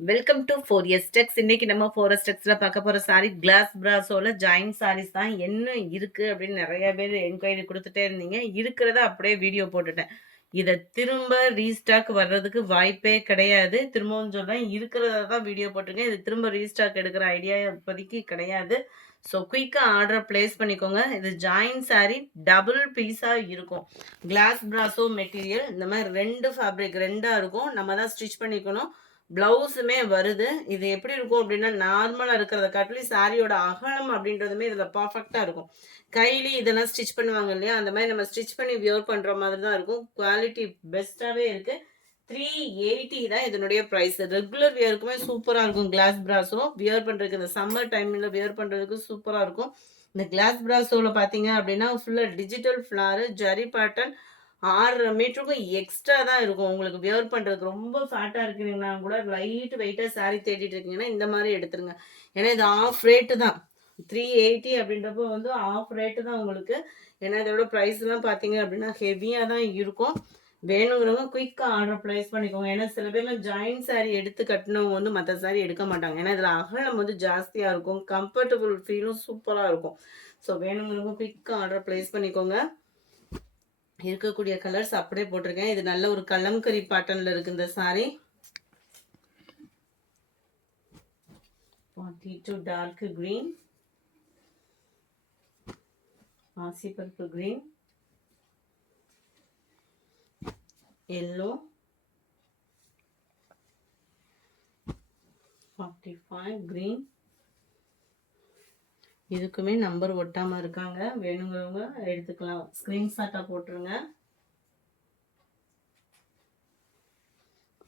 Welcome to 4S டெக்ஸ். இன்னைக்கு நம்ம 4S டெக்ஸ்ல பார்க்க போற சாரி கிளாஸ் பிராஸோல ஜாயின் சாரீஸ் தான். என்ன இருக்கு அப்படின்னு நிறைய பேர் என்கொயரி கொடுத்துட்டே இருந்தீங்க. இருக்கிறத அப்படியே வீடியோ போட்டுட்டேன். இதை திரும்ப ரீஸ்டாக் வர்றதுக்கு வாய்ப்பே கிடையாது. திரும்பவும் சொல்றேன், இருக்கிறத தான் வீடியோ போட்டிருக்கேன். இது திரும்ப ரீஸ்டாக் எடுக்கிற ஐடியா இப்போதைக்கு கிடையாது. ஸோ குயிக்காக ஆர்டர் பிளேஸ் பண்ணிக்கோங்க. இது ஜாயின் சாரி டபுள் பீஸாக இருக்கும். கிளாஸ் பிராஸோ மெட்டீரியல் இந்த மாதிரி 2 ஃபேப்ரிக் 2ஆக இருக்கும். நம்ம தான் ஸ்டிச் பண்ணிக்கணும். பிளவுஸுமே வருது. இது எப்படி இருக்கும் அப்படின்னா, நார்மலாக இருக்கிறத காட்டிலும் சாரியோட அகலம் அப்படின்றதுமே இதில் பர்ஃபெக்டாக இருக்கும். கைலி இதெல்லாம் ஸ்டிச் பண்ணுவாங்க இல்லையா, அந்த மாதிரி நம்ம ஸ்டிச் பண்ணி வியர் பண்ணுற மாதிரி தான் இருக்கும். குவாலிட்டி பெஸ்ட்டாகவே இருக்குது. 380 தான் இதனுடைய ப்ரைஸ். ரெகுலர் வியருக்குமே சூப்பராக இருக்கும். கிளாஸ் பிராஸோ வியர் பண்ணுறதுக்கு இந்த சம்மர் டைமில் வியர் பண்ணுறதுக்கு சூப்பராக இருக்கும். இந்த கிளாஸ் பிராஸோவில் பார்த்தீங்க அப்படின்னா ஃபுல்லாக டிஜிட்டல் ஃப்ளாரு ஜரி பேட்டர்ன் 6 மீட்டருக்கும் எக்ஸ்ட்ரா தான் இருக்கும். உங்களுக்கு வியர் பண்ணுறதுக்கு ரொம்ப ஃபேட்டாக இருக்கிறீங்கன்னா கூட லைட் வெயிட்டாக சாரீ தேடிட்டு இருக்கீங்கன்னா இந்த மாதிரி எடுத்துருங்க. ஏன்னா இது ஆஃப் ரேட்டு தான். 380 அப்படின்றப்போ வந்து ஆஃப் ரேட்டு தான் உங்களுக்கு. ஏன்னா இதோட ப்ரைஸ்லாம் பார்த்தீங்க அப்படின்னா ஹெவியாக தான் இருக்கும். வேணுங்கிறவங்க குயிக்காக ஆர்டர் ப்ளேஸ் பண்ணிக்கோங்க. ஏன்னா சில பேர்லாம் ஜாயின் சாரீ எடுத்து கட்டினவங்க வந்து மற்ற சாரீ எடுக்க மாட்டாங்க. ஏன்னா இதில் அகலம் வந்து ஜாஸ்தியாக இருக்கும். கம்ஃபர்டபுள் ஃபீலும் சூப்பராக இருக்கும். ஸோ வேணுங்கிறவங்க குயிக்காக ஆர்டர் ப்ளேஸ் பண்ணிக்கோங்க. இருக்கக்கூடிய கலர்ஸ் அப்படியே போட்டிருக்கேன். இது நல்ல ஒரு கலம்கரி பேட்டர்ன்ல இருக்கு இந்த சாரி. 42 டார்க் கிரீன், ஆசி பர்பிள் கிரீன், எல்லோ, 45 கிரீன். இதுக்குமே நம்பர் ஒட்டாம இருக்காங்க. வேணுங்கிறவங்க எடுத்துக்கலாம். ஸ்கிரீன்ஷாட்டா போட்டுருங்க.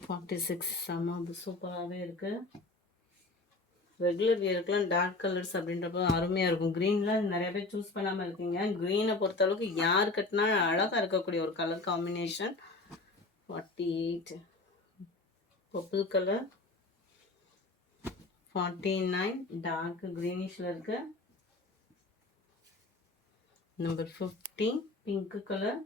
46 செம்ம சூப்பராகவே இருக்கு. ரெகுலர் வியருக்குலாம் டார்க் கலர்ஸ் அப்படின்றப்ப அருமையாக இருக்கும். க்ரீனில் நிறைய பேர் சூஸ் பண்ணாமல் இருக்கீங்க. க்ரீனை பொறுத்தளவுக்கு யார் கட்டினா அழகாக இருக்கக்கூடிய ஒரு colour combination. 48 purple colour, 49 dark க்ரீனிஷில் இருக்கு. Number 50 pink colour,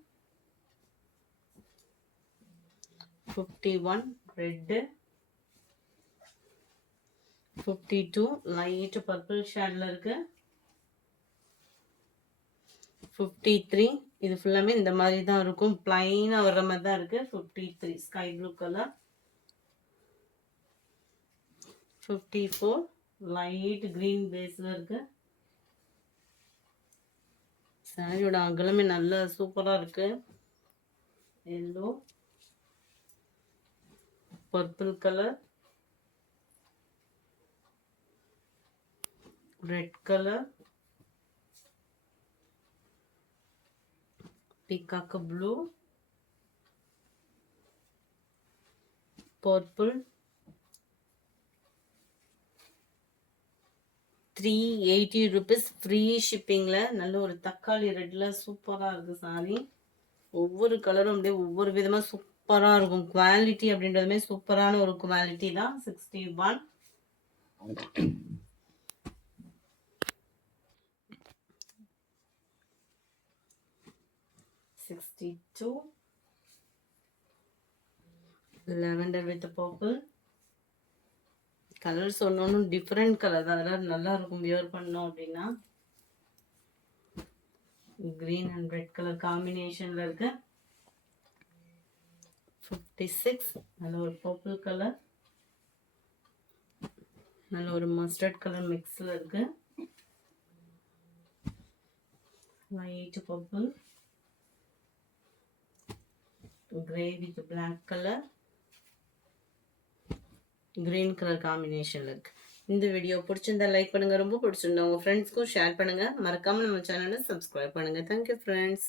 51 red, 52 light purple ஷேட்ல இருக்கு. 53 இது ஃபுல்லாமே இந்த மாதிரி தான் இருக்கும். பிளைனா வர்ற மாதிரி தான் இருக்கு. 53 sky blue colour. 54 light green பேஸ்ல இருக்கு. சாரியோட அகலமே நல்ல சூப்பரா இருக்கு. Yellow, purple colour, red colour, peacock blue, purple. 380 rupees free ஷிப்பிங்கில். நல்ல ஒரு தக்காளி ரெட்டில் சூப்பராக இருக்குது சாரி. ஒவ்வொரு கலரும் அப்படியே ஒவ்வொரு விதமாக சூப்பராக இருக்கும். குவாலிட்டி அப்படின்றதுமே சூப்பரான ஒரு குவாலிட்டி தான். 61 62 lavender with purple. கலர்ஸ் ஒன்று டிஃப்ரெண்ட் கலர் தான். அதெல்லாம் நல்லா இருக்கும் வியர் பண்ணோம் அப்படின்னா. கிரீன் அண்ட் ரெட் கலர் காம்பினேஷன்ல இருக்கு. 56 நல்ல ஒரு பர்பிள் கலர், நல்ல ஒரு மஸ்டர்ட் கலர் மிக்ஸ்ல இருக்கு. Light purple, grey with black colour, green colour காம்பினேஷன்ல இருக்கு. இந்த வீடியோ பிடிச்சிருந்தா லைக் பண்ணுங்க. ரொம்ப பிடிச்சிருந்தா உங்க ஃப்ரெண்ட்ஸ்க்கும் ஷேர் பண்ணுங்க. மறக்காம நம்ம சேனலை சப்ஸ்கிரைப் பண்ணுங்க. Thank you friends.